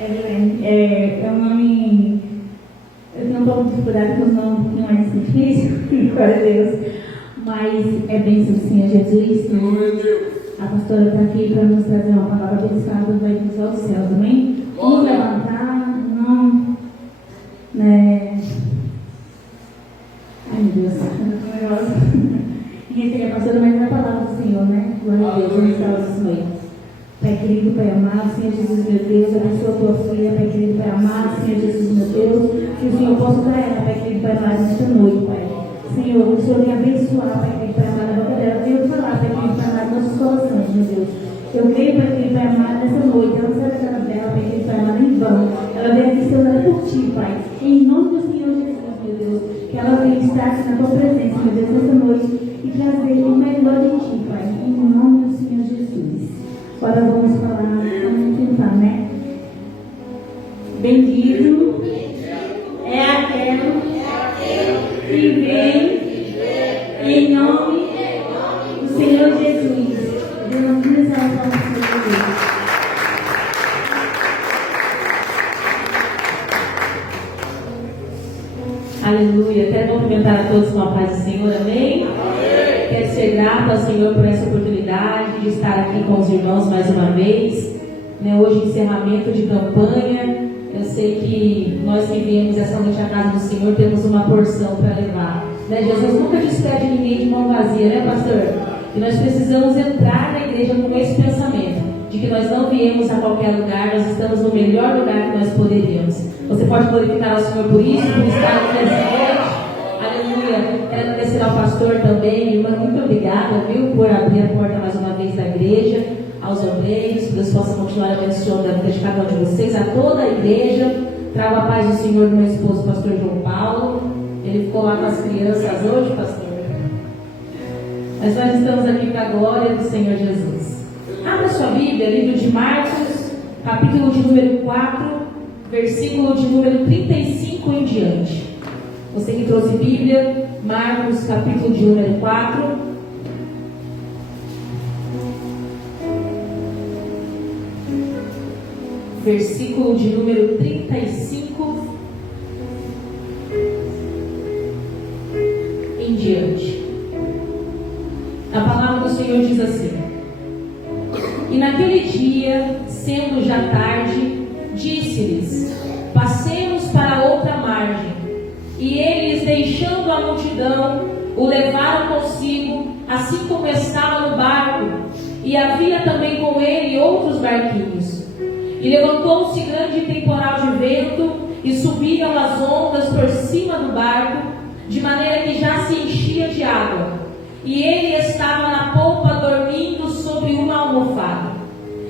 É um nome. Eu não estou com dificuldade porque o nome é um pouquinho mais difícil, glória a Deus. Mas é bênção do Senhor Jesus. A pastora está aqui para nos trazer uma palavra do sábado, vai nos aos céus, amém? Vamos levantar, não. Ai meu Deus, estou nervosa. Ninguém seria pastora, mas é a palavra do Senhor, né? Glória a Deus, vamos estar os noites. Pai querido, Pai amado, Senhor Jesus, meu Deus, abençoa a tua filha, Pai querido, Pai amado, Senhor Jesus, meu Deus, que o Senhor possa dar ela, Pai querido, Pai amado, nesta noite, Pai. Senhor, o Senhor me abençoar, Pai querido, Pai amado, a boca dela, veio falar, Pai querido, Pai amado, nossos corações, meu Deus. Eu creio, Pai querido, Pai amado, nessa noite, ela não sai da casa dela, Pai querido, Pai amado, em vão. Ela veio aqui ser usada por Ti, Pai, em nome do Senhor Jesus, meu Deus, que ela venha estar aqui na Tua presença, meu Deus, nessa noite, e trazer o melhor de Ti, Pai, em nome do Senhor Jesus. Agora vamos falar, vamos tentar, né? Bendito é aquele que vem em nome do Senhor Jesus. Vamos começar a falar do Senhor Jesus. Aleluia. Quero cumprimentar a todos com a paz do Senhor, amém? Quero ser grato ao Senhor por essa oportunidade de estar aqui com os irmãos mais uma vez, né? Hoje encerramento de campanha. Eu sei que nós que viemos essa noite à casa do Senhor temos uma porção para levar, né? Jesus nunca despede ninguém de mão vazia, né, pastor? E nós precisamos entrar na igreja com esse pensamento de que nós não viemos a qualquer lugar, nós estamos no melhor lugar que nós poderíamos. Você pode glorificar ao Senhor por isso, por estar aqui nessa noite. Aleluia. Quero agradecer ao pastor também, irmã, muito obrigada, viu, por abrir a porta mais uma vez da igreja, aos obreiros, que Deus possa continuar abençoando a vida de cada um de vocês, a toda a igreja. Trago a paz do Senhor do meu esposo, pastor João Paulo. Ele ficou lá com as crianças hoje, pastor. Mas nós estamos aqui para a glória do Senhor Jesus. Abra sua Bíblia, livro de Marcos, capítulo de número 4, versículo de número 35 em diante. Você que trouxe Bíblia, Marcos, capítulo de número 4. Versículo de número 35 em diante. A palavra do Senhor diz assim: E naquele dia, sendo já tarde, disse-lhes: Passemos para outra margem. E eles, deixando a multidão, o levaram consigo, assim como estava no barco, e havia também com ele outros barquinhos. E levantou-se grande temporal de vento, e subiram as ondas por cima do barco, de maneira que já se enchia de água. E ele estava na polpa dormindo sobre uma almofada.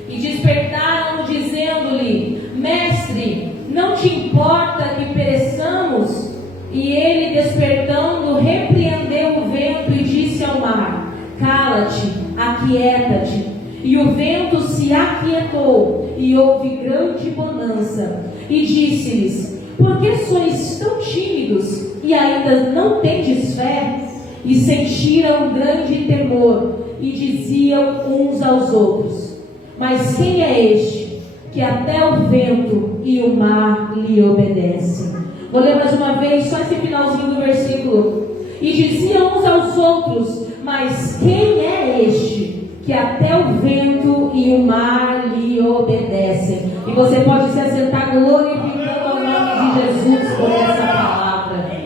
E despertaram, dizendo-lhe: Mestre, não te importa que pereçamos? E ele, despertando, repreendeu o vento e disse ao mar: Cala-te, aquieta-te. E o vento se aquietou, e houve grande bonança. E disse-lhes: Por que sois tão tímidos, e ainda não tendes fé? E sentiram grande temor, e diziam uns aos outros: Mas quem é este, que até o vento e o mar lhe obedecem? Vou ler mais uma vez, só esse finalzinho do versículo. E diziam uns aos outros: Mas quem é este, que até o vento e o mar lhe obedecem? E você pode se assentar glorificando o nome de Jesus por essa palavra.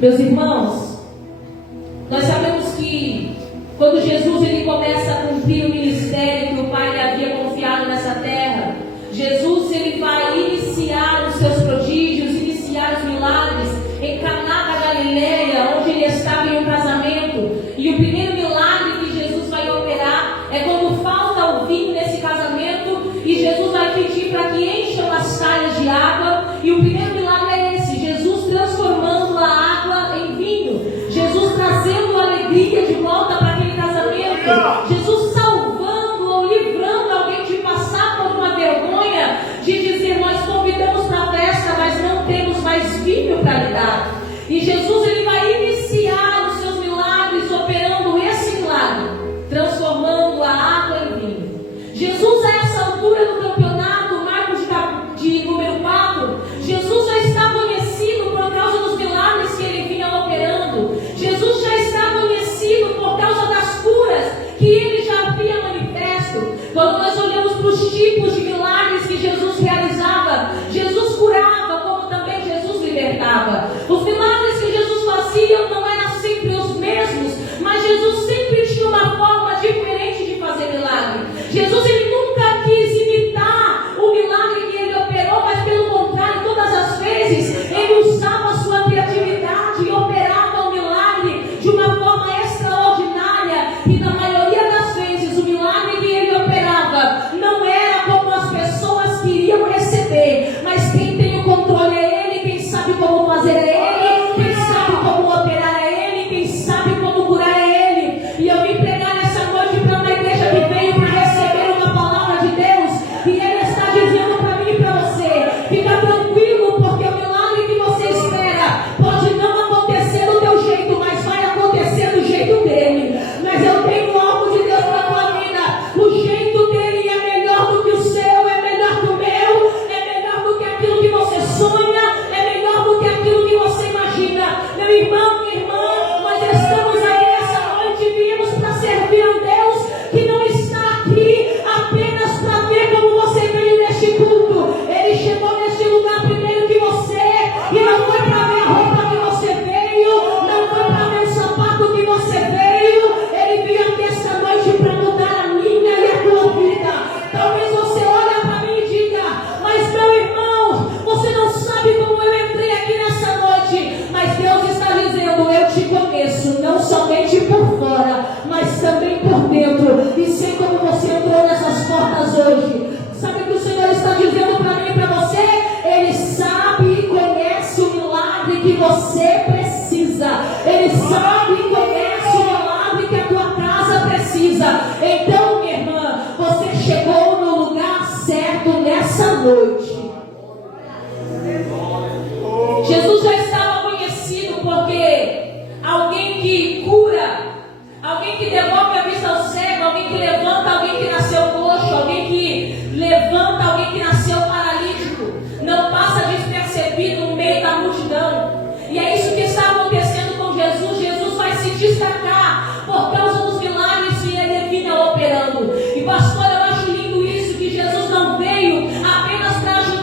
Meus irmãos, nós sabemos que quando Jesus ele começa a cumprir o ministério que o Pai lhe havia confiado nessa terra, Jesus ele vai iniciar os seus prodígios, iniciar os milagres em Caná da Galileia, onde ele estava em um casamento. E o primeiro milagre que Jesus vai operar é quando falta o vinho nesse casamento, e Jesus vai pedir para que encham as talhas de água. E o primeiro milagre é esse: Jesus transformando a água em vinho, Jesus trazendo alegria de volta para aquele casamento, Jesus salvando ou livrando alguém de passar por uma vergonha, de dizer: nós convidamos para a festa, mas não temos mais vinho para lhe dar. E Jesus ele vai iniciar os seus milagres operando esse milagre, transformando a água em vinho. Jesus, a essa altura do campeonato, Quando nós olhamos para os tipos de milagres que Jesus realizava, Jesus curava, como também Jesus libertava. Os milagres que Jesus fazia não eram sempre os mesmos, mas Jesus sempre tinha uma forma diferente de fazer milagre. Jesus, ele nunca quis imitar o milagre que ele operou, mas pelo contrário, todas as vezes ele usava a sua criatividade e operava o milagre de uma forma extraordinária. E na maioria das vezes o milagre que ele operava não era como as pessoas queriam receber, mas quem tem o controle é ele, quem sabe como fazer é ele, quem sabe como operar é ele, quem sabe como curar é ele. E eu vim pregar nessa noite para uma igreja que veio para receber uma palavra de Deus, e ele está dizendo para mim e para você: fica tranquilo, porque o milagre que você espera pode não acontecer do teu jeito, mas vai acontecer do jeito dele. Mas eu tenho algo de Deus para a tua vida. O jeito dele é melhor do que o seu, é melhor do meu, é melhor do que aquilo que você sonha, é melhor do que aquilo que você imagina. Meu irmão, minha irmã, nós estamos aqui nessa noite e viemos para servir a Deus que não está aqui apenas para ver como você veio neste culto. Ele chegou neste lugar primeiro que você, e não foi para ver a roupa que você veio, não foi para ver o sapato que você veio. Ele veio aqui esta noite para mudar a minha e a tua vida. Talvez você olhe para mim e diga: mas meu irmão, você não sabe como eu entrei aqui nessa noite. Mas Deus está dizendo: eu te conheço, não somente por fora, mas também por dentro, e sei como você entrou nessas portas hoje. Sabe o que o Senhor está dizendo para mim e para você? Ele sabe e conhece o milagre que você precisa. Ele sabe e conhece o milagre que a tua casa precisa. Então, minha irmã, você chegou no lugar certo nessa noite. Jesus já estava conhecido porque alguém que cura, alguém que devolve a vista ao cego, alguém que levanta alguém que nasceu coxo, alguém que levanta alguém que nasceu paralítico, não passa despercebido no meio da multidão. E é isso que está acontecendo com Jesus. Jesus vai se destacar por causa dos milagres que ele vinha operando. E pastor, eu acho lindo isso, que Jesus não veio apenas para ajudar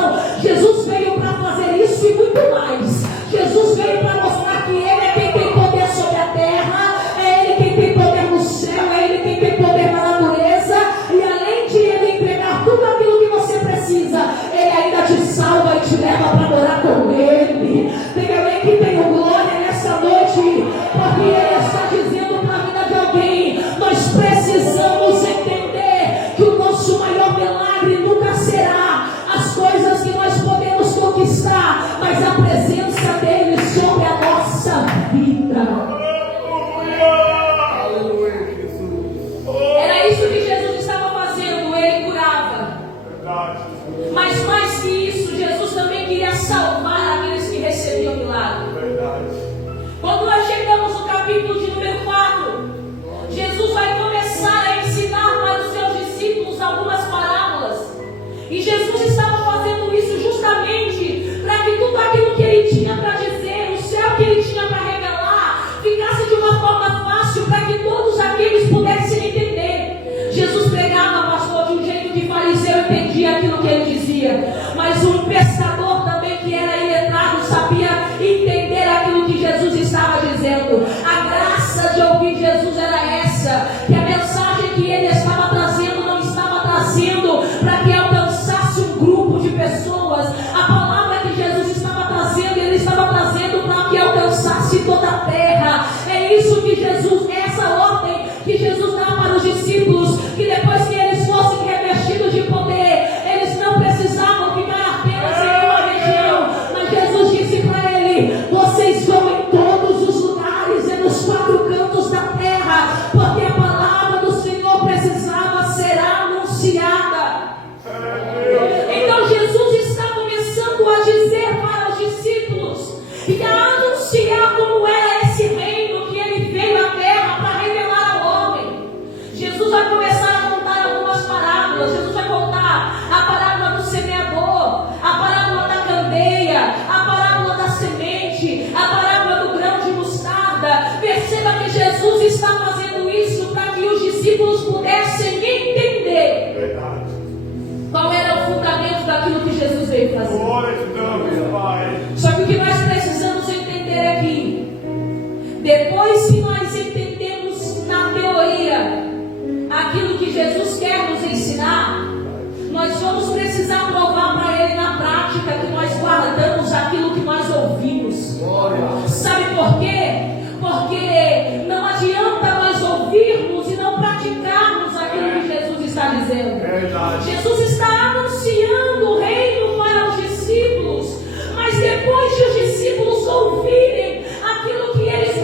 atenção, Jesus veio para fazer isso e muito mais. Jesus veio para mostrar que Ele é quem tem poder sobre a terra, é Ele quem tem poder no céu, é Ele quem tem poder na natureza, e além de Ele entregar tudo aquilo que você precisa, Ele ainda te salva e te leva para adorar com Ele. Tem alguém que tem glória nessa noite, porque Ele está dizendo para a vida de alguém: nós precisamos entender que o nosso maior milagre nunca será as coisas que nós podemos conquistar, mas a presença dele sobre a nossa vida. Era isso que Jesus estava fazendo, Ele curava. Mas mais que isso, Jesus também queria salvar aqueles que recebiam o milagre. Quando nós chegamos no capítulo de número 4, Jesus vai começar a ensinar para os seus discípulos algumas parábolas. E Jesus estava fazendo isso justamente para que tudo aquilo que Ele tinha para dizer, o céu que Ele tinha para revelar, ficasse de uma forma fácil para que todos aqueles pudessem entender. Jesus pregava, pastor, de um jeito que fariseu entendia aquilo que Ele dizia, mas um pescador também que era iletrado sabia entender aquilo que Jesus estava dizendo. A graça de ouvir Jesus era essa, que a mensagem que Ele estava trazendo não estava trazendo para que alcançasse um grupo de pessoas. A palavra que Jesus estava trazendo, Ele estava trazendo para que alcançasse toda a terra. É isso que Jesus, essa ordem que Jesus dá para os discípulos, que depois que eles fossem revestidos de poder, eles não precisavam ficar apenas em uma região, mas Jesus disse para ele: vocês vão em todos os lugares e nos quatro cantos da terra, porque a palavra do Senhor precisava ser anunciada. Então Jesus está começando a dizer para os discípulos e a anunciar como era esse reino que Ele veio à terra para revelar ao homem. Jesus vai começar a contar algumas parábolas. Jesus vai contar a parábola do semeador, a parábola da candeia, a parábola da semente, a parábola do grão de mostarda. Perceba que Jesus está fazendo isso para que os discípulos pudessem entender qual era o fundamento daquilo que Jesus veio fazer. Só que o que nós precisamos entender é que depois que nós entendemos na teoria aquilo que Jesus quer nos ensinar, nós vamos precisar provar para Ele na prática que nós guardamos aquilo que nós ouvimos. Sabe por quê? Porque não adianta nós ouvirmos e não praticarmos aquilo que Jesus está dizendo. Jesus está anunciando o reino para os discípulos, mas depois de os discípulos ouvirem aquilo que eles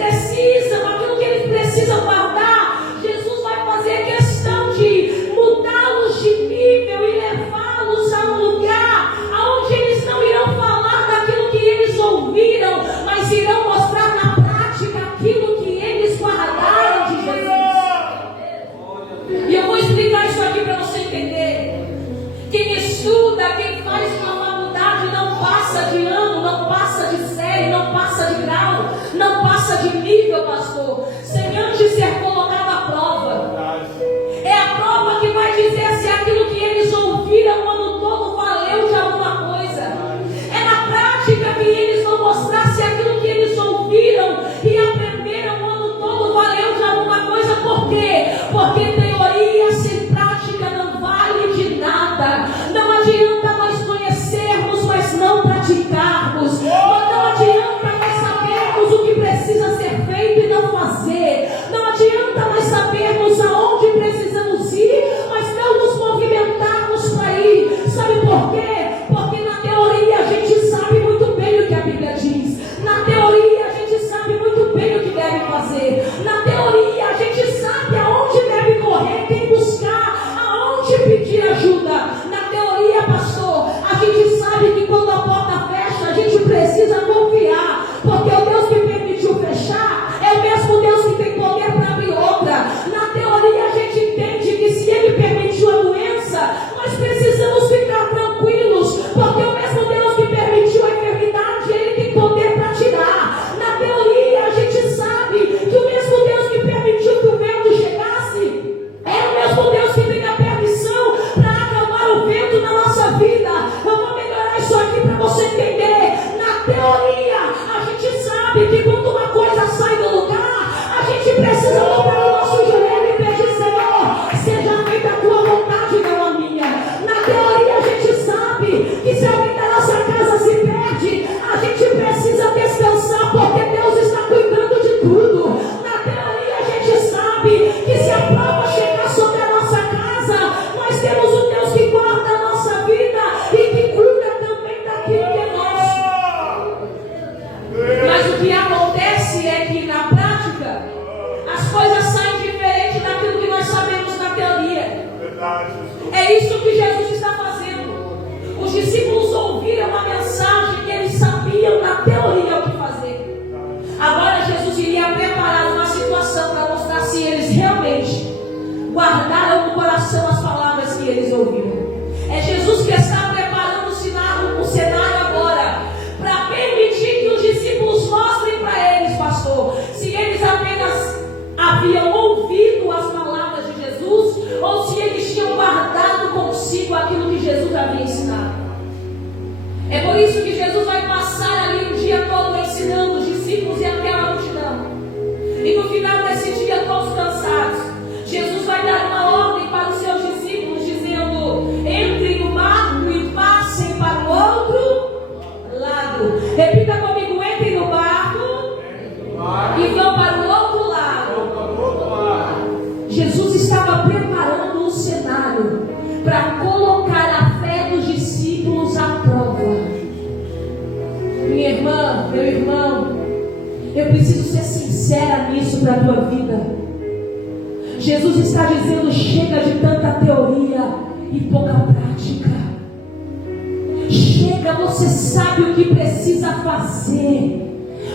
precisam guardar, Jesus vai fazer questão de mudá-los de nível e levá-los a um lugar onde eles não irão falar daquilo que eles ouviram, mas irão mostrar na prática aquilo que eles guardaram de Jesus. E eu vou explicar isso aqui para você entender. Quem estuda, quem faz uma faculdade não passa de ano, não passa de série, não passa de grau, não passa de nível, pastor, sem antes ser colocado à prova. É a prova que vai dizer se aquilo que eles ouviram o ano todo valeu de alguma coisa. É na prática que eles vão mostrar se aquilo que eles ouviram e aprenderam o ano todo valeu de alguma coisa. Por quê? Porque teoria sem prática não vale de nada. Não adianta nós conhecermos, mas não praticarmos. Não adianta nós sabermos o que precisa ser feito e não fazer. É por isso que Jesus vai passar ali o dia todo ensinando os discípulos e aquela multidão. E no final desse dia, todos cansados, Jesus vai dar uma ordem para os seus discípulos, dizendo: entrem no barco e passem para o outro lado. Repita comigo: entrem no barco e vão para o outro lado. Jesus estava preparando o cenário para colocar a fé dos discípulos à prova. Minha irmã, meu irmão, eu preciso ser sincera nisso para a tua vida. Jesus está dizendo: chega de tanta teoria e pouca prática. Chega, você sabe o que precisa fazer.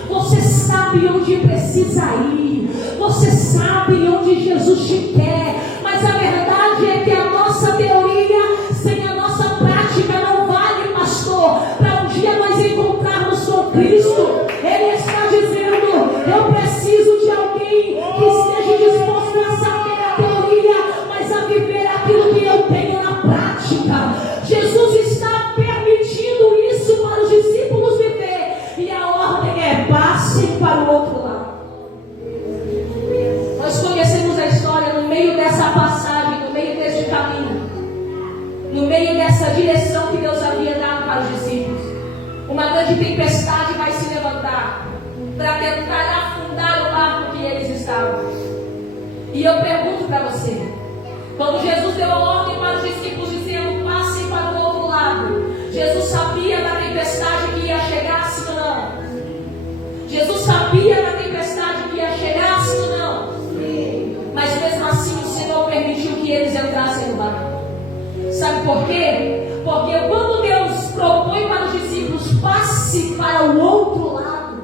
Você sabe onde precisa ir. Você sabe onde Jesus te quer. Mas a verdade é que a nossa teoria sem a nossa prática não vale, pastor. Para um dia nós encontrarmos com Cristo. Ele está dizendo: eu preciso de alguém que esteja disposto a saber a teoria, mas a viver aquilo que eu tenho na prática. Jesus está permitindo isso para os discípulos viver. E a ordem é: passem para o outro lado. Nós conhecemos a história no meio dessa passagem, no meio deste caminho, no meio dessa direção que Deus havia dado para os discípulos. Uma grande tempestade vai se levantar para tentar afundar o barco que eles estavam. E eu pergunto para você: quando Jesus deu a ordem para os discípulos dizendo: passem para o outro lado, Jesus sabia da tempestade que ia chegar, sim ou não? Jesus sabia da tempestade que ia chegar, sim ou não? Mas mesmo assim o Senhor permitiu que eles entrassem no barco. Sabe por quê? Porque quando Deus propõe para os discípulos: passe para o outro lado,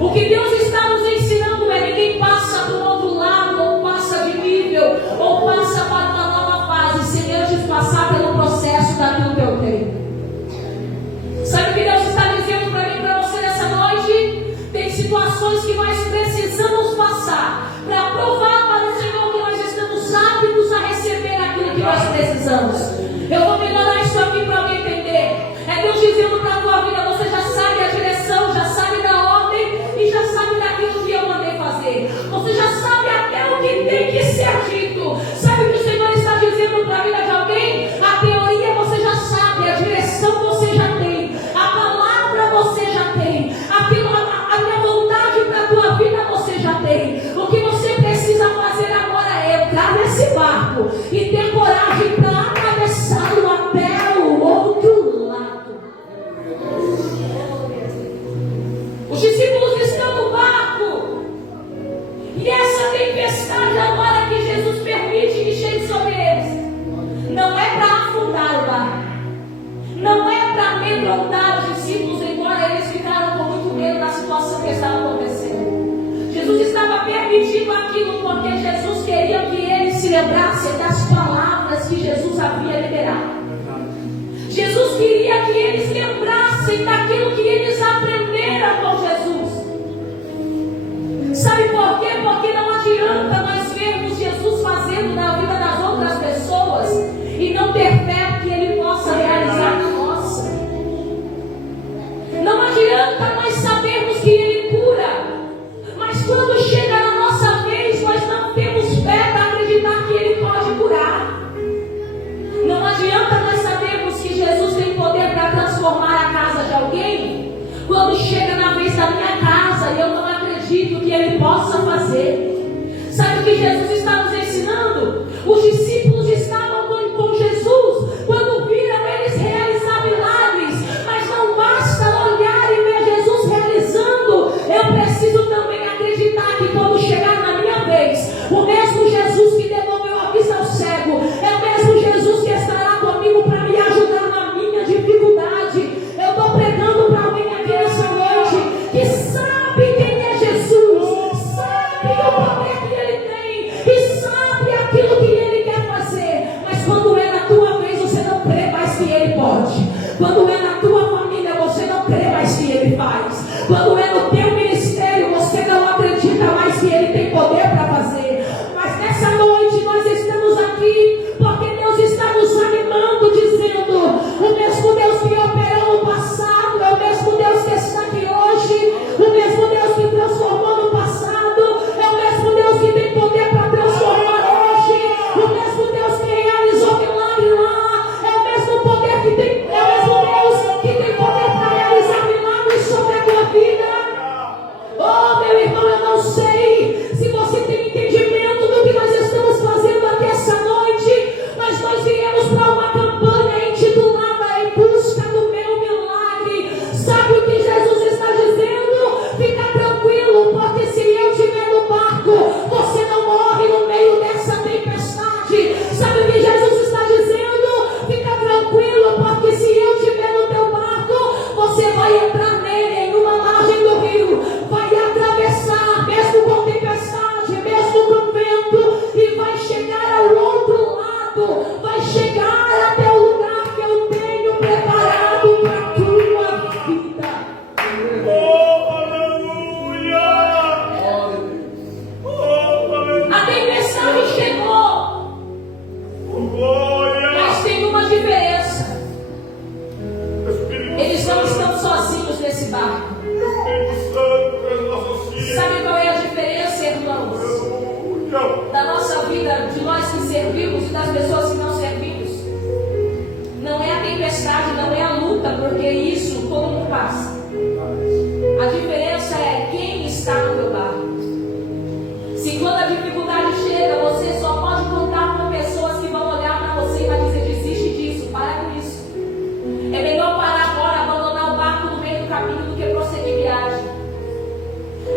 o que Deus está nos ensinando é: ninguém passa para o outro lado, ou passa de nível, ou passa para uma nova fase, sem antes passar pelo processo daquilo que eu tenho. Sabe o que Deus está dizendo para mim e para você nessa noite? Tem situações que nós precisamos passar para provar para o Senhor que nós estamos aptos a receber aquilo que nós precisamos. Eu vou melhorar isso aqui para alguém entender. É Deus dizendo para a tua vida: você já sabe a direção, já sabe da ordem e já sabe daquilo que eu mandei fazer. Você já sabe até o que tem que ser dito. Sabe o que o Senhor está dizendo para a vida de alguém? A teoria você já sabe, a direção você já tem, a palavra você já tem, aquilo, a minha vontade para a tua vida você já tem. O que você precisa fazer agora é entrar nesse barco e ter coragem para atravessá-lo até o outro lado. Os discípulos estão no barco, e essa tempestade agora que Jesus permite que chegue sobre eles, não é para afundar o barco, não é para amedrontar os discípulos, embora eles ficaram com muito medo da situação que estava acontecendo. Jesus estava permitindo aquilo porque Jesus queria que eles se lembrassem das palavras que Jesus havia liberado. Jesus queria que eles lembrassem daquilo que eles aprenderam com Jesus. Sabe por quê? Porque não adianta nós vermos Jesus fazendo na vida das outras pessoas e não ter fé que Ele possa realizar na nossa. Não adianta nós sabermos que Ele cura, mas quando chega na nossa vez nós não temos fé para acreditar que Ele pode curar. Não adianta nós sabermos que Jesus tem poder para transformar a casa de alguém, quando chega na vez da minha casa e eu não acredito que Ele possa fazer. Sabe o que Jesus está nos ensinando? Os discípulos estavam com Jesus quando viram eles realizar milagres, mas não basta olhar e ver Jesus realizando. Eu preciso também acreditar que quando chegar na minha vez, o mesmo Jesus que devolveu a vista ao cego é o mesmo Jesus que estará comigo para me ajudar na minha dificuldade. Eu estou pregando para alguém aqui nessa noite que sabe quem é Jesus, sabe o poder que Ele tem e sabe aquilo que Ele quer fazer. Mas quando é na tua vez, você não crê mais que Ele pode. Quando é na tua família, você não crê mais que Ele faz. Quando é no teu ministério, você não acredita mais que Ele tem poder para fazer. Mas nessa noite nós estamos aqui porque Deus está nos animando, dizendo: o mesmo Deus que operou Eles não estão sozinhos nesse barco. Sabe qual é a diferença, irmãos? Da nossa vida, de nós que servimos e das pessoas que não servimos? Não é a tempestade, não é a luta, porque isso todo mundo passa. A diferença é quem está no teu barco. Se quando a dificuldade chega, você só pode contar com pessoas que vão olhar para você e vai dizer: desiste disso, para com isso. É melhor parar agora, abandonar o barco no meio do caminho do que prosseguir viagem.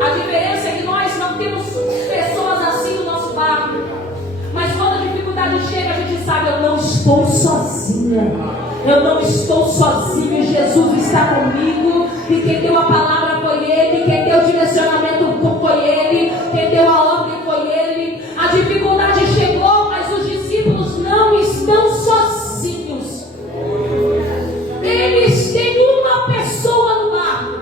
A diferença é que nós não temos pessoas assim no nosso barco. Mas quando a dificuldade chega, a gente sabe: eu não estou sozinha. Eu não estou sozinho. Jesus está comigo. E quem deu a palavra foi Ele. Quem deu o direcionamento foi Ele. Quem deu a ordem foi Ele. A dificuldade chegou, mas os discípulos não estão sozinhos. Eles têm uma pessoa no barco.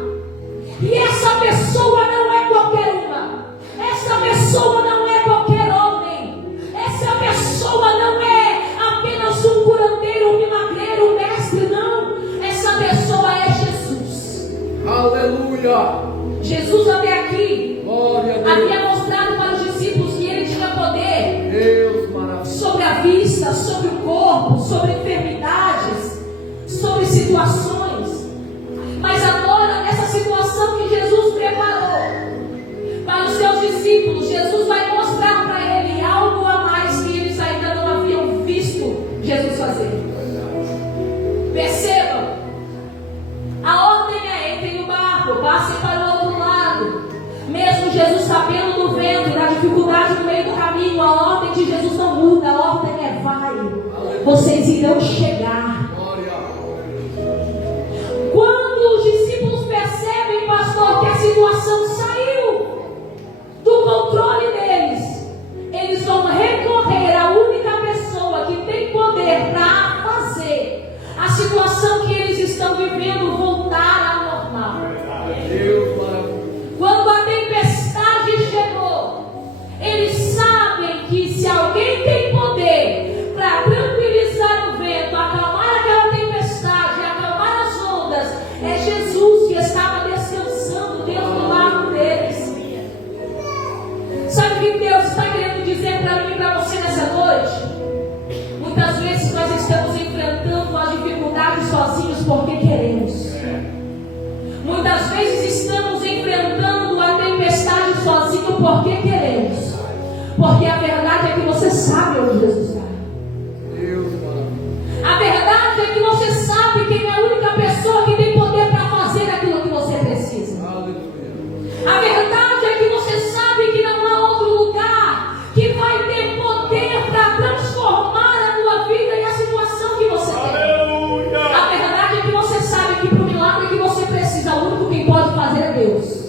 E essa pessoa não é qualquer uma. Essa pessoa não é qualquer homem. Essa pessoa não é apenas um curandeiro, um milagreiro, um mestre, não. Essa pessoa é Jesus. Aleluia. Jesus até aqui havia Deus. mostrado para os discípulos que ele tinha poder Deus maravilhoso. sobre a vista, sobre o corpo, sobre enfermidades, sobre situações. Mas agora, nessa situação que Jesus preparou para os seus discípulos, Jesus vai mostrar para ele algo a mais que eles ainda não haviam visto Jesus fazer. Percebam, a ordem é: entrem no barco, passem para o outro lado. Mesmo Jesus sabendo do vento e da dificuldade no meio do caminho, a ordem de Jesus não muda. A ordem é: vai, vocês irão chegar. Quando os discípulos percebem, pastor, que a situação saiu do controle deles, eles vão recorrer à única pessoa que tem poder para fazer a situação que eles estão vivendo voltar ao normal. Quando a tempestade chegou, eles sabem que se alguém tem poder para tranquilizar o vento, acalmar aquela tempestade, acalmar as ondas, é Jesus, que estava descansando dentro do barco deles. Sabe o que Deus está querendo dizer para mim e para você nessa noite? Muitas vezes nós estamos enfrentando as dificuldades sozinhos porque queremos. Muitas vezes estamos enfrentando a tempestade sozinho porque queremos. Porque a verdade é que você sabe onde Jesus está. A verdade é que você sabe que Ele é a única pessoa que tem poder para fazer aquilo que você precisa. A verdade é que você sabe que não há outro lugar que vai ter poder para transformar a tua vida e a situação que você tem. A verdade é que você sabe que para o milagre que você precisa, o único quem pode fazer é Deus.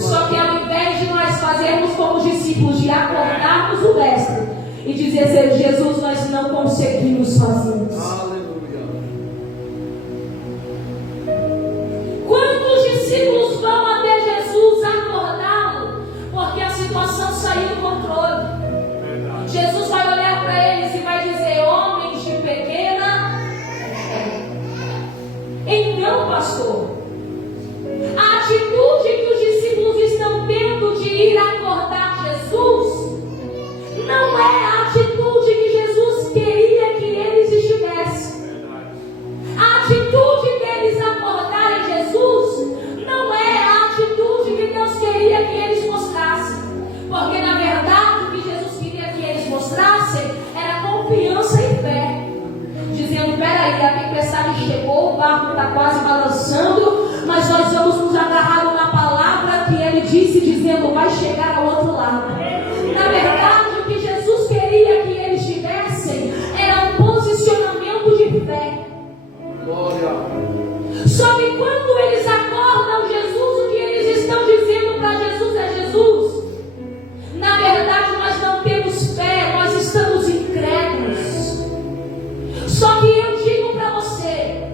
Só que ao invés de nós fazermos como os discípulos, de acordarmos o mestre e dizer: Jesus, nós não conseguimos sozinhos. Quando os discípulos vão até Jesus acordá-lo, porque a situação saiu do controle, Jesus vai olhar para eles e vai dizer: homens de pequena fé. Então, pastor, a atitude que os discípulos estão tendo de ir acordar Jesus não é a atitude que Jesus queria que eles estivessem. A atitude deles acordarem Jesus não é a atitude que Deus queria que eles mostrassem. Porque na verdade o que Jesus queria que eles mostrassem era confiança e fé. Dizendo: peraí, a tempestade chegou, o barco está quase balançando, mas nós vamos nos agarrar na palavra que Ele disse, dizendo: vai chegar ao outro lado. Na verdade, o que Jesus queria que eles tivessem era um posicionamento de fé. Só que quando eles acordam Jesus, o que eles estão dizendo para Jesus é: Jesus, na verdade nós não temos fé, nós estamos incrédulos. Só que eu digo para você,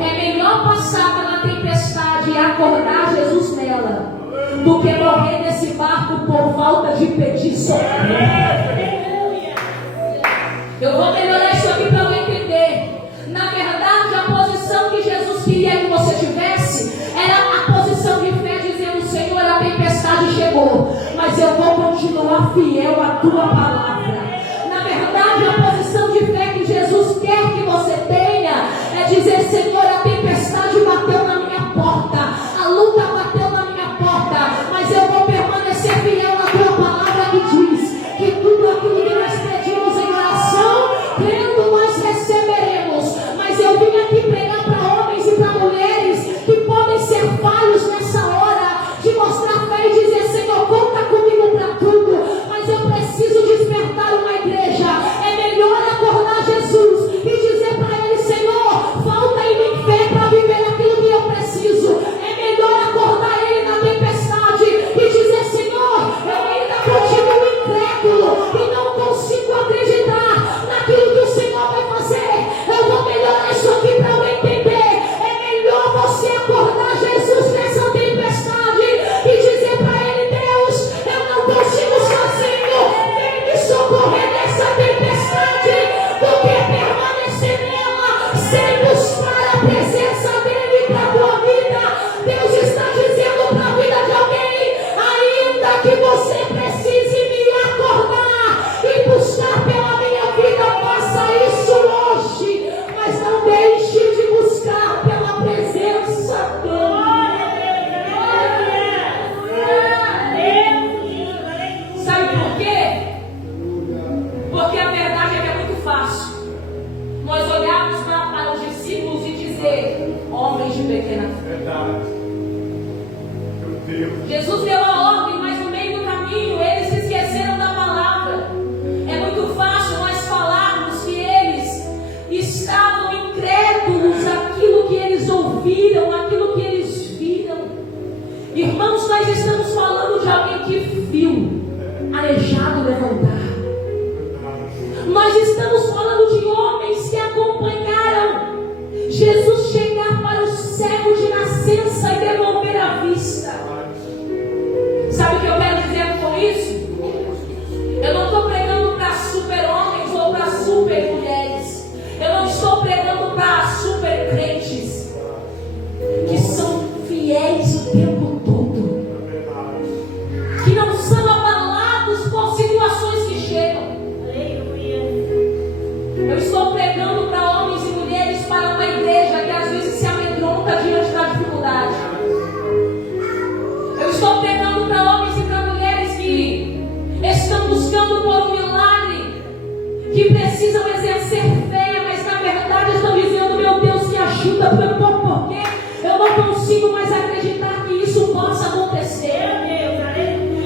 é melhor passar pela tempestade e acordar Jesus nela, do que morrer nesse barco por falta de pedir socorro. Eu vou melhorar isso aqui para eu entender. Na verdade, a posição que Jesus queria queria que você tivesse era a posição de fé, dizendo: Senhor, a tempestade chegou, mas eu vou continuar fiel à tua palavra. Na verdade, a posição de fé que Jesus quer que você tenha é dizer: Senhor, a tempestade bateu na minha porta, a luta bateu na minha porta, mas eu vou permanecer fiel à tua palavra, que diz que tudo aquilo que nós pedimos em oração, crendo, nós receberemos. Mas eu vim aqui pregar para homens e para mulheres que podem ser falhos nessa hora, de mostrar fé e dizer: Senhor, conta comigo para tudo, mas eu preciso despertar uma igreja. É melhor acordar Jesus e dizer para ele: Senhor, falta em mim fé para viver aquilo que eu preciso. É melhor acordar ele na tempestade e dizer: Senhor, eu ainda continuo incrédulo e não consigo acreditar naquilo que o Senhor vai fazer. Eu vou melhorar isso aqui para eu entender. É melhor você acordar Jesus nessa tempestade e dizer para ele: Deus, eu não consigo sozinho, vem me socorrer nessa tempestade, do que permanecer nela sem buscar a presença dele para a tua vida. Deus está dizendo para a vida de alguém: ainda que você precise me acordar e buscar pela minha vida, faça isso hoje, mas não deixe de buscar pela presença dele. Sabe por quê? Porque a verdade é que é muito fácil nós olharmos para os discípulos e dizer: homens de pequena fé. Verdade. Meu Deus. Jesus deu a ordem, mas no meio do caminho eles se esqueceram da palavra. É muito fácil nós falarmos que eles estavam incrédulos àquilo que eles ouviram, àquilo que eles viram. Irmãos, nós estamos falando de alguém que viu aleijado levantar. Nós estamos falando de homens que acompanharam Jesus chegar para o cego de nascença e devolver a vista. Sabe o que eu quero dizer com isso? Eu não estou pregando para super-homens ou para super-mulheres. Eu não estou pregando para super-crentes que são fiéis o tempo todo, que não são abalados por situações que chegam. Eu estou pregando para homens e mulheres, para uma igreja que às vezes se amedronta diante da dificuldade. Eu estou pregando para homens e para mulheres que estão buscando por um milagre, que precisam exercer fé, mas na verdade estão dizendo: meu Deus, me ajuda, porque eu não consigo mais acreditar que isso possa acontecer.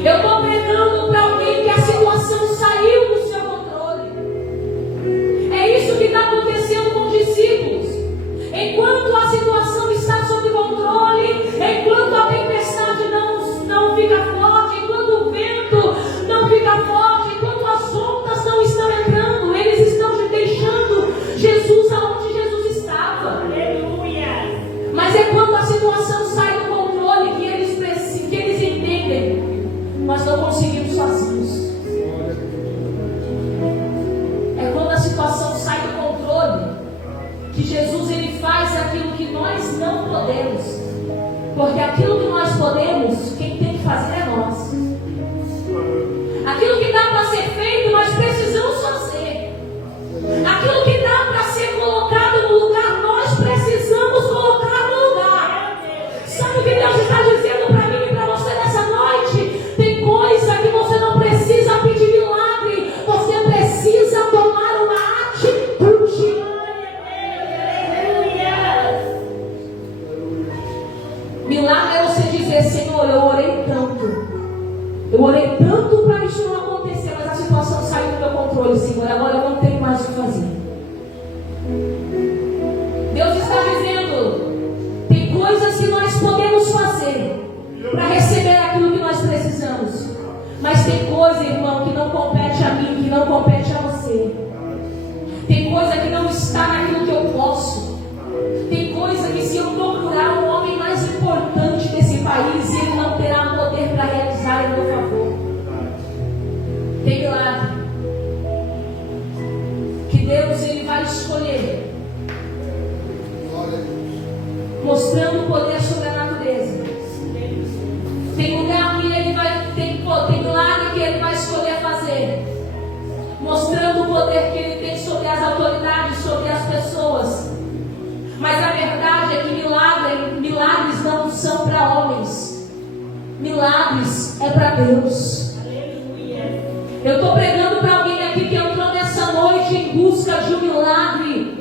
Eu estou pregando para alguém que a situação saiu do seu controle. É isso que está acontecendo com os discípulos. Enquanto a situação está sob controle, enquanto a tempestade não fica forte, enquanto o vento não fica forte, enquanto as ondas não estão entrando, eles estão deixando Jesus aonde Jesus estava. Mas é quando a situação sai do controle que eles entendem: nós não conseguimos sozinhos. É quando a situação sai do controle que Jesus ele faz aquilo que nós não podemos. Porque aquilo que nós podemos, quem tem que fazer é nós. Aquilo que dá para ser feito, nós precisamos fazer. Aquilo que dá para ser colocado no lugar, nós precisamos colocar no lugar. Sabe o que Deus está dizendo para mim e para você nessa noite? Tem coisa que você não precisa pedir milagre, você precisa tomar uma atitude. Milagre é você dizer: Senhor, eu orei tanto para isso não acontecer, mas a situação saiu do meu controle, Senhor, agora eu não tenho mais o que fazer. Deus está dizendo: tem coisas que nós podemos fazer para receber aquilo que nós precisamos, mas tem coisa, irmão, que não compete a mim, que não compete a você. Tem coisa que não está naquilo que eu posso. Tem coisa que, se eu procurar o homem mais importante desse país, ele não terá poder para realizar em meu favor. Tem milagre que Deus ele vai escolher mostrando o poder sobre a natureza. Tem lugar que ele vai, tem milagre que ele vai escolher fazer, mostrando o poder que ele tem sobre as autoridades, sobre as pessoas. Mas a verdade é que milagres não são para homens, milagres é para Deus. Eu estou pregando para alguém aqui que entrou nessa noite em busca de um milagre.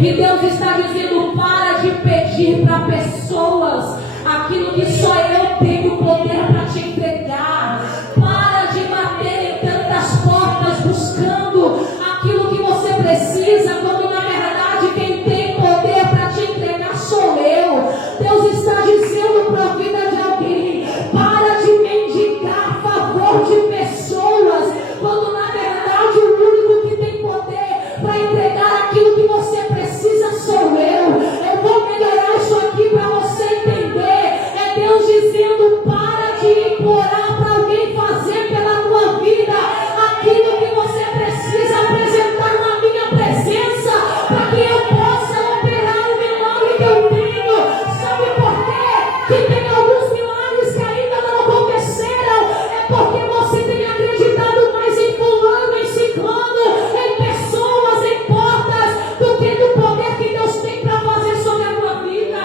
E Deus está dizendo: para de pedir para pessoas aquilo que só eu tenho poder para te entregar. Para de bater em tantas portas buscando aquilo que você precisa, quando na verdade quem tem poder para te entregar sou eu. Deus está dizendo para a vida de alguém: para de mendigar favor de pessoas, quando na verdade o único que tem poder para entregar aquilo que você precisa sou eu. Eu vou melhorar isso aqui para você entender. É Deus dizendo: para de implorar para alguém fazer pela tua vida aquilo que você precisa apresentar na minha presença, para que eu possa operar o milagre que eu tenho. Sabe por quê? Que tem alguns milagres que ainda não aconteceram. É porque você tem acreditado mais em fulano, em ciclano, em pessoas, em portas, do que no poder que Deus tem para fazer sobre a tua vida.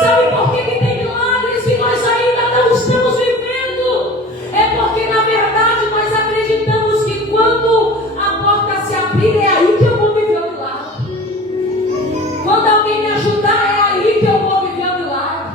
Sabe por que tem milagres que nós ainda não estamos vivendo? É porque na verdade nós acreditamos que quando a porta se abrir, é aí que eu vou viver o milagre. Quando alguém me ajudar, é aí que eu vou viver o milagre.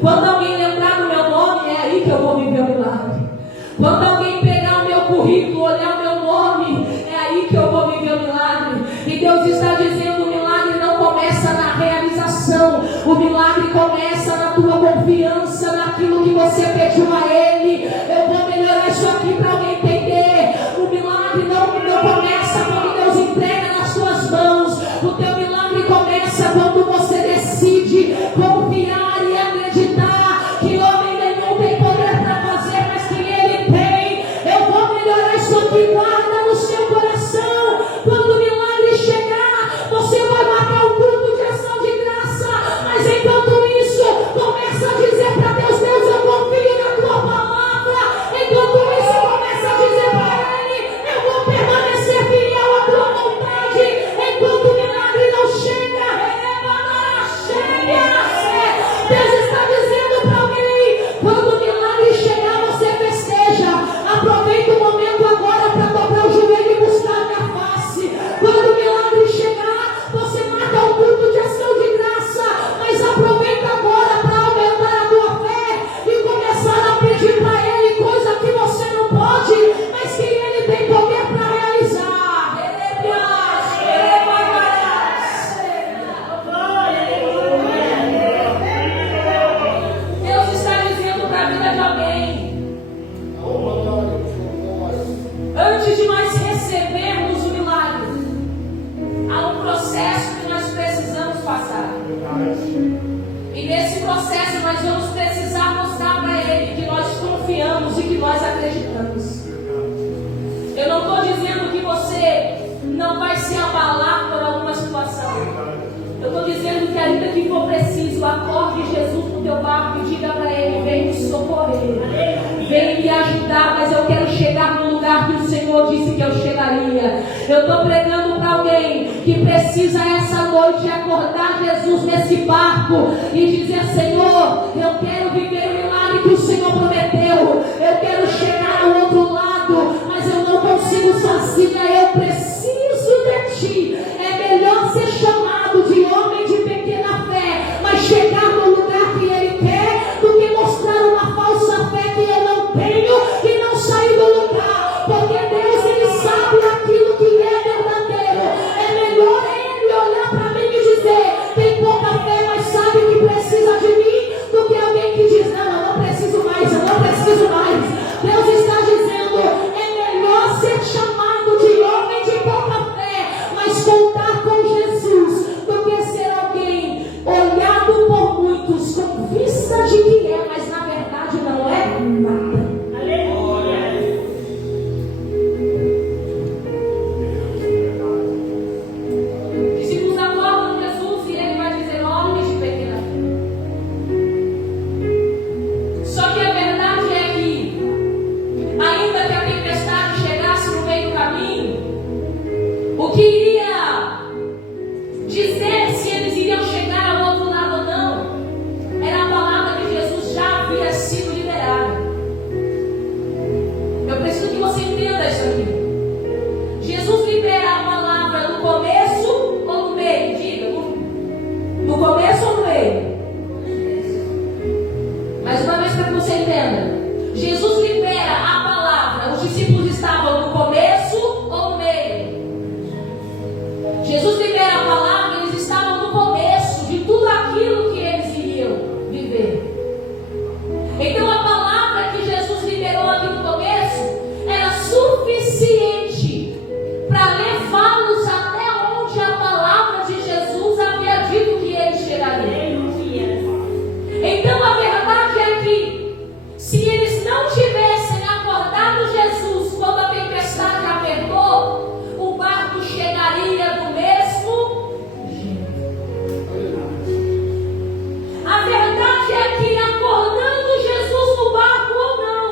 Quando alguém lembrar do meu nome, é aí que eu vou viver o milagre. Quando alguém pegar o meu currículo, olhar o meu nome, é aí que eu vou viver o milagre. E Deus está dizendo: o milagre não começa na realização, o milagre começa na tua confiança, naquilo que você pediu a Ele. Eu vou melhorar isso aqui para alguém entender. O milagre não começa quando Deus entrega nas suas mãos. O teu milagre começa quando você decide confiar e acreditar que homem nenhum tem poder para fazer, mas que Ele tem. Eu vou melhorar isso aqui, guarda no seu coração. Quando o milagre chegar, você vai marcar um culto de ação de graça, mas enquanto isso, começa a dizer para Deus: Deus, eu confio na tua palavra. Enquanto isso, começa a dizer para Ele: eu vou permanecer fiel à tua vontade. Enquanto o milagre não chega, Deus está dizendo para alguém: quando o milagre chegar, você festeja. Aproveita o momento agora para dobrar o joelho e buscar a minha face. Quando o milagre chegar, você marca um culto de ação de graça, mas aproveita agora para aumentar a tua fé e começar a pedir para Ele coisa que você não pode, mas que Ele tem poder para realizar. Deus está dizendo para a vida de alguém: antes de nós recebermos o milagre, há um processo que nós precisamos passar. E nesse processo nós vamos precisar mostrar para Ele que nós confiamos e que nós acreditamos. Eu não estou dizendo que você não vai se abalar por alguma situação. Eu estou dizendo que ainda que for preciso, acorde Jesus no teu barco e diga para Ele: vem me socorrer, vem me ajudar, mas eu quero chegar no lugar que o Senhor disse que eu chegaria. Eu estou pregando para alguém que precisa essa noite acordar Jesus nesse barco e dizer: Senhor, eu quero viver o milagre que o Senhor prometeu. Eu quero chegar ao outro lado, mas eu não consigo sozinha, eu preciso de Ti. É melhor ser chamado de homem de pequena fé, mas chegar no lugar que Ele quer, do que mostrar uma falsa fé que eu não tenho e não sair do lugar. Porque Deus, Ele sabe aquilo que é verdadeiro. É melhor Ele olhar para mim e dizer: tem pouca fé, mas sabe que precisa de mim, do que alguém que diz: não, eu não no meio? Mais uma vez para que você entenda. Jesus libera a palavra. Os discípulos estavam no começo ou no meio? Jesus libera a palavra, eles estavam no começo de tudo aquilo que eles iriam viver. Então a palavra que Jesus liberou ali no começo era suficiente para levá-los até onde a palavra de Jesus havia dito que eles chegariam. Então a verdade é que se eles não tivessem acordado Jesus quando a tempestade apertou, o barco chegaria do mesmo jeito. A verdade é que acordando Jesus no barco ou não,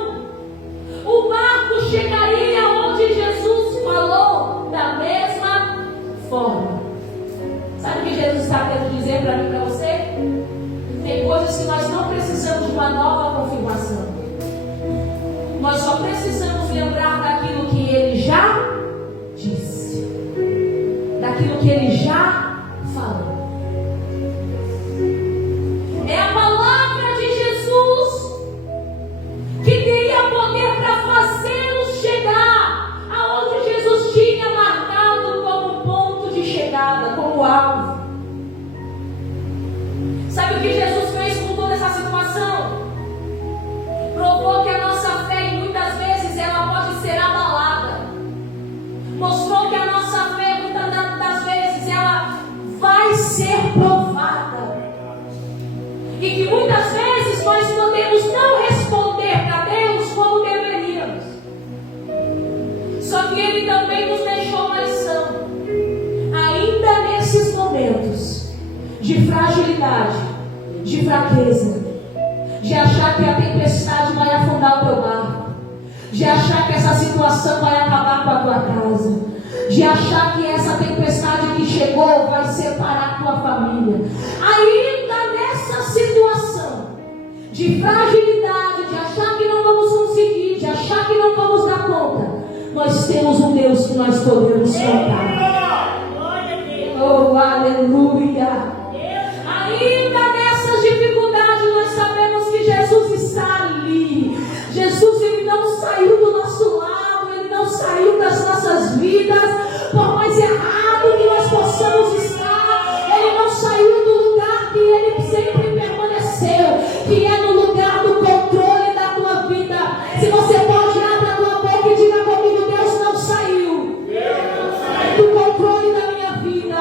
o barco chegaria onde Jesus falou da mesma forma. Sabe o que Jesus está querendo dizer para mim e para você? Tem coisas que nós não precisamos de uma nova confirmação. Nós só precisamos lembrar daquilo que Ele já disse, daquilo que Ele já falou. É a palavra de Jesus que teria poder para fazê-los chegar aonde Jesus tinha marcado como ponto de chegada, como alvo. Sabe o que Jesus fez com toda essa situação? Provou que a nossa fé, muitas vezes, ela pode ser abalada. Mostrou que a nossa fé, muitas das vezes, ela vai ser provada. E que muitas vezes nós podemos não responder para Deus como deveríamos. Só que Ele também nos deixou uma lição. Ainda nesses momentos de fragilidade, de fraqueza, de achar que a tempestade vai afundar o teu barco, de achar que essa situação vai acabar com a tua casa, de achar que essa tempestade que chegou vai separar a tua família. Ainda nessa situação de fragilidade, de achar que não vamos conseguir, de achar que não vamos dar conta, nós temos um Deus que nós podemos contar. Oh, aleluia! Ainda nessas dificuldades nós sabemos que Jesus está ali. Jesus, Ele não saiu do nosso lado, Ele não saiu das nossas vidas. Por mais errado que nós possamos estar, Ele não saiu do lugar que Ele sempre permaneceu, que é no lugar do controle da tua vida. Se você pode abrir a tua boca e diga comigo: Deus não saiu do controle da minha vida.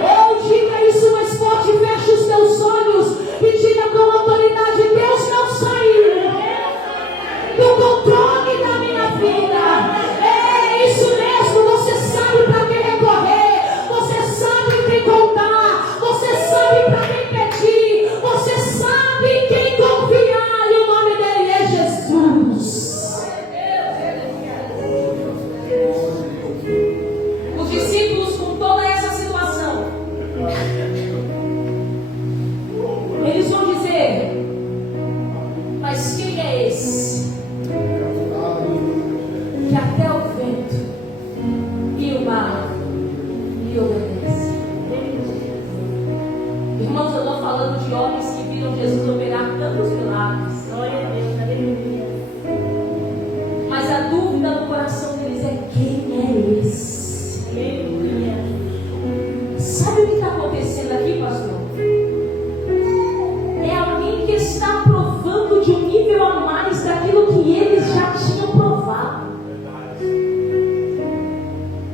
Ou diga isso mais forte, feche os teus olhos e diga com autoridade: Deus não saiu do controle da minha vida. É isso mesmo, você sabe para quem recorrer, você sabe quem contar, você sabe para quem pedir, você sabe em quem confiar, e o nome dele é Jesus. Os discípulos, com toda essa situação, eles vão dizer: mas quem é esse que até o vento e o mar lhe obedecem? Irmãos, eu estou falando de homens que viram Jesus operar tantos milagres. Mas a dúvida no coração deles é: quem é esse? Sabe o que está acontecendo aqui, pastor? É alguém que está provando de um nível a mais daquilo que eles já tinham provado.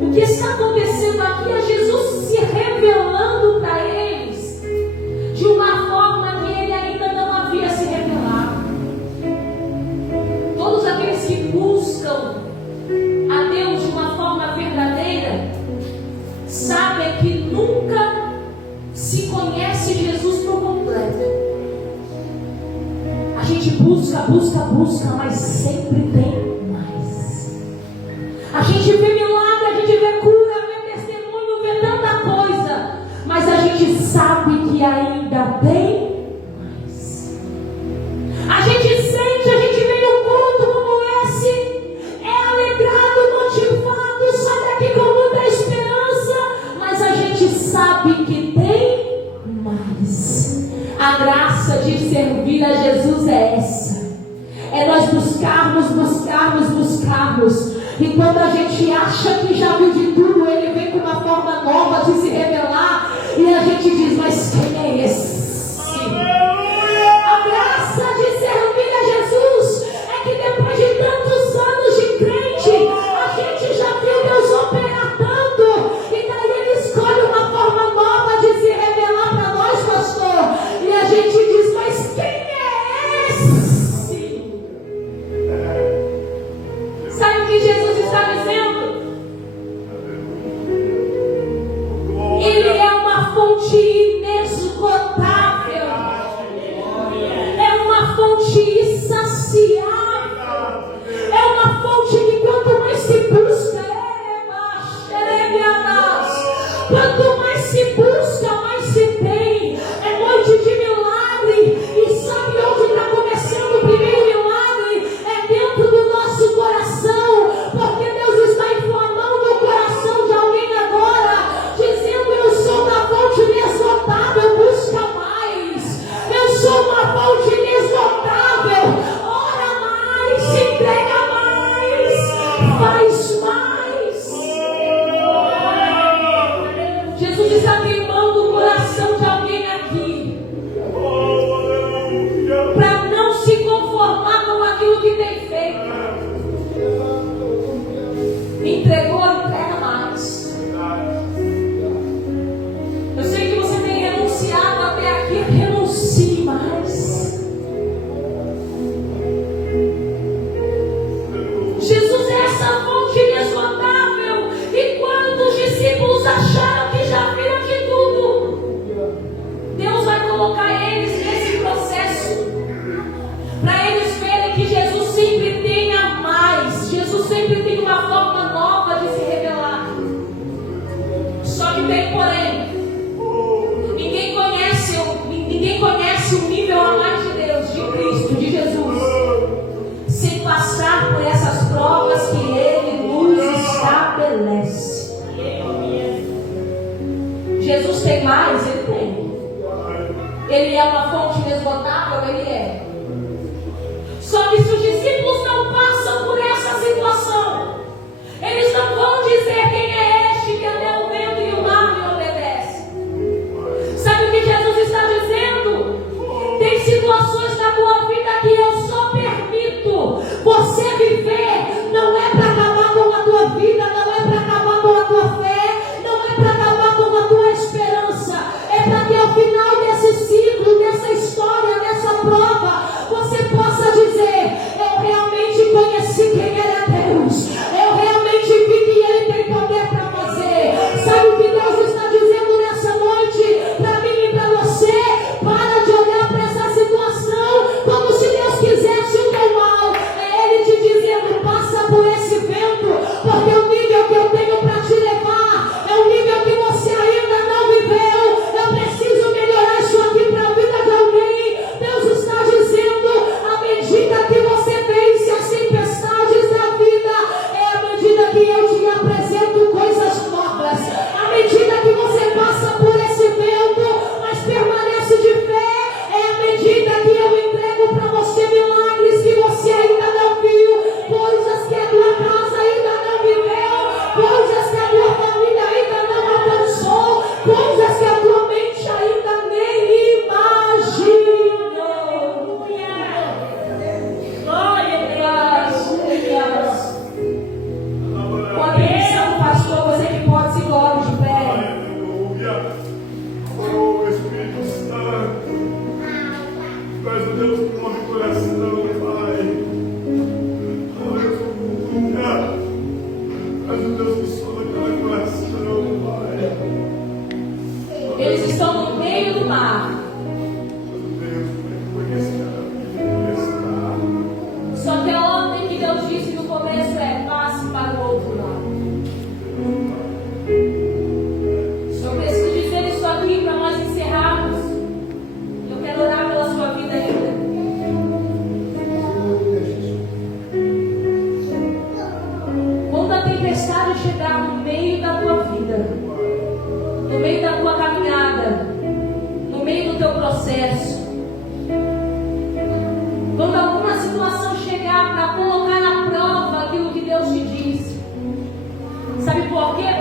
O que está acontecendo aqui é Jesus se revelando para eles de uma forma que Ele ainda não havia se revelado. Todos aqueles que buscam a Deus de uma forma verdadeira sabem que nunca se conhece Jesus por completo. A gente busca, mas sempre tem mais. A gente vê milagre, a gente vê cura, vê testemunho, vê tanta coisa, mas a gente sabe que ainda tem mais. A gente sente, a gente vem num culto como esse, é alegrado, motivado, sai daqui com muita esperança, mas a gente sabe que tem mais. A graça de servir a Jesus é essa. É nós buscarmos. E quando a gente acha que já viu de tudo, Ele vem com uma forma nova de se revelar. E a gente diz, mas quem é esse? A graça de servir a Jesus é que depois de tantos anos de crente, a gente já viu Deus operar tanto. E daí Ele escolhe uma forma nova de se revelar para nós, pastor. E a gente diz, mas quem é esse? Sabe o que Jesus está dizendo? Ele é uma fonte inesgotável. É uma fonte insaciável. É uma fonte que quanto mais se busca, quanto mais se busca, mais se tem. É noite de milagre. E sabe onde está começando o primeiro milagre? É dentro do nosso coração. Porque Deus está inflamando o coração de alguém agora, dizendo, eu sou uma fonte inesgotável, busca mais. Eu sou uma fonte inesgotável, ora mais, se entrega mais, faz mais. Jesus está queimando o coração de alguém aqui, para não se conformar com aquilo que tem feito. Entregou, entrega mais. Eu sei que você tem renunciado até aqui, renuncie mais. Jesus é essa fonte inesgotável. E quando os discípulos acharam que já viram de tudo, Deus vai colocar eles nesse processo, para eles verem que Jesus sempre tem a mais. Jesus sempre tem uma forma nova de se revelar. Só que tem porém. Ninguém conhece o nível a mais de Deus, de Cristo, de Jesus, sem passar por essas provas que Ele nos estabelece. Jesus tem mais, Ele tem. Ele é uma fonte inesgotável, Ele é. Só que se os discípulos não passam por essa situação, eles não vão dizer quem é este que até o vento e o mar lhe obedecem. Sabe o que Jesus está dizendo? Tem situações na tua vida que eu só permito você viver. Não é para acabar com a tua vida, não é para acabar com a tua fé, não é para acabar com a tua esperança. É para que ao final desse ciclo, dessa história, dessa prova, você possa dizer, eu realmente conheci quem Ele é Deus. Eu realmente vi que Ele tem poder para fazer. Sabe o que Deus está dizendo nessa noite? Para mim e para você, para de olhar para essa situação como se Deus quisesse o teu mal. É Ele te dizendo, passa por esse vento, porque o nível que eu tenho para te levar é um nível que você ainda não viveu. Eu preciso melhorar isso aqui para a vida de alguém. Deus está dizendo, à medida que você vence as tempestades da vida, é à medida que eu te apresento coisas novas. À medida que você passa por esse vento, mas permanece de fé, é à medida que eu entrego para você milagres que você ainda não viu, coisas que a tua casa ainda não viveu, coisas que a tua família ainda não alcançou, coisas que a tua mente ainda nem imaginou. Glória a Deus. Com a permissão do pastor, você que pode se coloque de pé. Aleluia. Oh, Espírito Santo. Faz o Deus que move o coração, Pai. Aleluia. Faz o Deus que sola cada coração, Pai. Eles estão no meio do mar. Deus, conhecer a vida está. Só que a ordem que Deus disse no começo é: passe para o outro lado. Só preciso dizer isso aqui para nós encerrarmos. Eu quero orar pela sua vida ainda. Quando a tempestade chegar no meio da tua vida, no meio da tua caminhada, no meio do teu processo,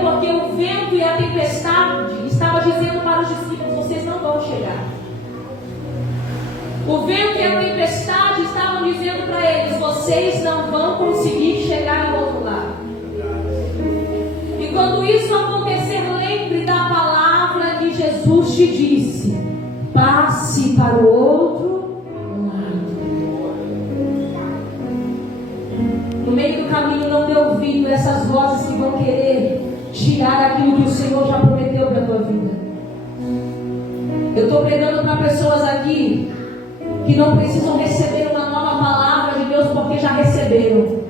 Porque o vento e a tempestade estavam dizendo para os discípulos: vocês não vão chegar. O vento e a tempestade estavam dizendo para eles: vocês não vão conseguir chegar ao outro lado. E quando isso acontecer, lembre da palavra que Jesus te disse: passe para o outro lado. No meio do caminho, não dê ouvido essas vozes que vão querer tirar aquilo que o Senhor já prometeu para a tua vida. Eu estou pregando para pessoas aqui que não precisam receber uma nova palavra de Deus porque já receberam.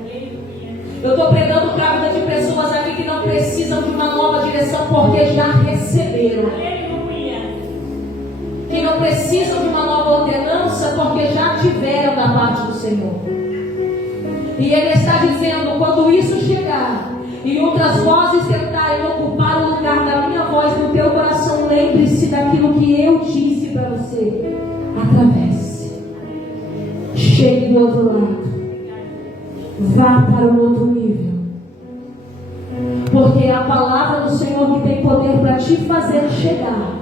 Eu estou pregando para a vida de pessoas aqui que não precisam de uma nova direção porque já receberam. Que não precisam de uma nova ordenança porque já tiveram da parte do Senhor. E Ele está dizendo: quando isso chegar e outras vozes tentarem ocupar o lugar da minha voz no teu coração, lembre-se daquilo que eu disse para você. Atravesse. Chegue do outro lado. Vá para um outro nível. Porque é a palavra do Senhor que tem poder para te fazer chegar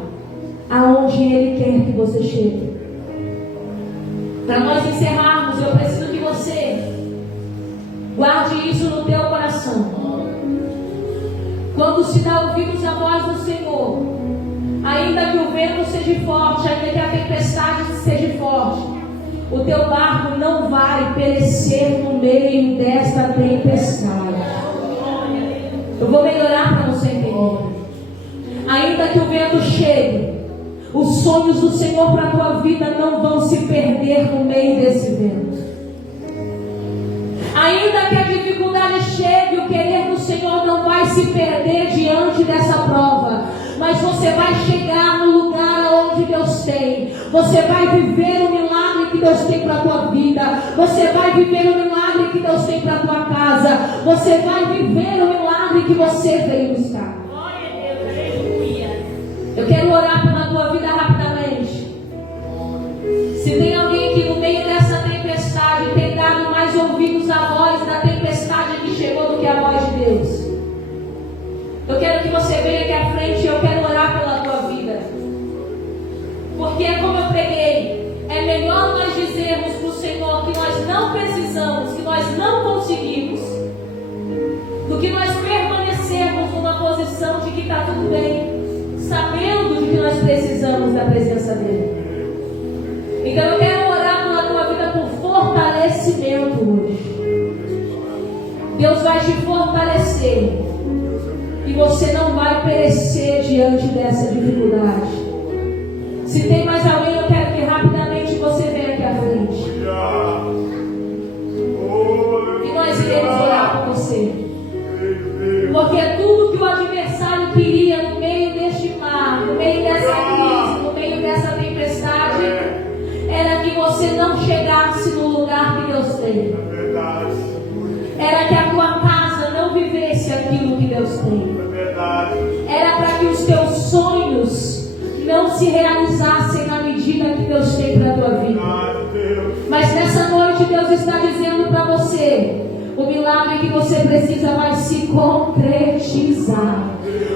aonde Ele quer que você chegue. Para nós encerrarmos, eu preciso que você guarde isso no teu coração. Quando se dá ouvidos à voz do Senhor, ainda que o vento seja forte, ainda que a tempestade seja forte, o teu barco não vai perecer no meio desta tempestade. Eu vou melhorar para você entender. Ainda que o vento chegue, os sonhos do Senhor para a tua vida não vão se perder no meio desse vento. Ainda que a dificuldade chegue, o querer do Senhor não vai se perder diante dessa prova. Mas você vai chegar no lugar onde Deus tem. Você vai viver o milagre que Deus tem para a tua vida. Você vai viver o milagre que Deus tem para a tua casa. Você vai viver o milagre que você veio buscar. Eu quero orar pela tua vida rapidamente. Se tem alguém que no meio dessa tempestade tem dado mais ouvidos à voz da tempestade que chegou do que a voz de Deus, eu quero que você venha aqui à frente e eu quero orar pela tua vida. Porque, como eu preguei, é melhor nós dizermos para o Senhor que nós não precisamos, que nós não conseguimos, do que nós permanecermos numa posição de que está tudo bem, sabendo de que nós precisamos da presença dEle. Então eu quero orar pela tua vida por fortalecimento hoje. Deus vai te fortalecer. E você não vai perecer diante dessa dificuldade. Se tem mais alguém, eu quero que rapidamente você venha aqui à frente. E nós iremos orar por você. Porque tudo que o adversário queria no meio deste mar, no meio dessa crise, no meio dessa tempestade, era que você não chegasse no lugar que Deus tem. Era que a tua casa não vivesse aquilo que Deus tem. Era para que os teus sonhos não se realizassem na medida que Deus tem para a tua vida. Mas nessa noite Deus está dizendo para você: o milagre que você precisa vai se concretizar.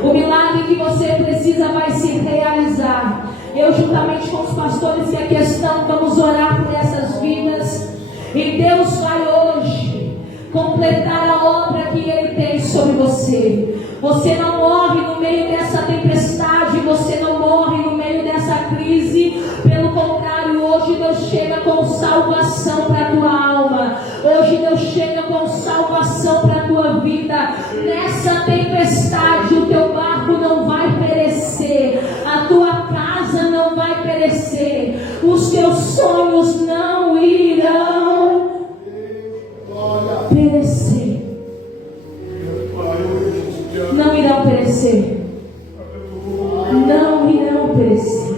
O milagre que você precisa vai se realizar. Eu, juntamente com os pastores que aqui estão, vamos orar por essas vidas. E Deus vai hoje completar a obra que Ele tem sobre você. Você não morre no meio dessa tempestade. Você não morre no meio dessa crise. Pelo contrário, hoje Deus chega com salvação para a tua alma. Hoje Deus chega com salvação para a tua vida. Nessa tempestade o teu barco não vai perecer. A tua casa não vai perecer. Os teus sonhos não irão perecer. Não irão perecer. Não irão perecer.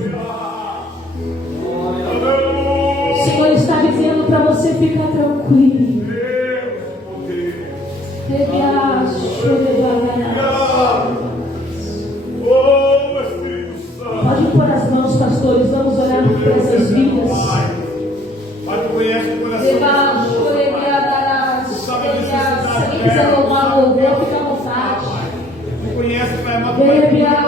O Senhor está dizendo para você ficar tranquilo. Pode pôr as mãos, pastores. Vamos orar por essas vidas. Pai, tu conhece o coração. Se quem quiser louvar o louvor, fica à vontade. Deve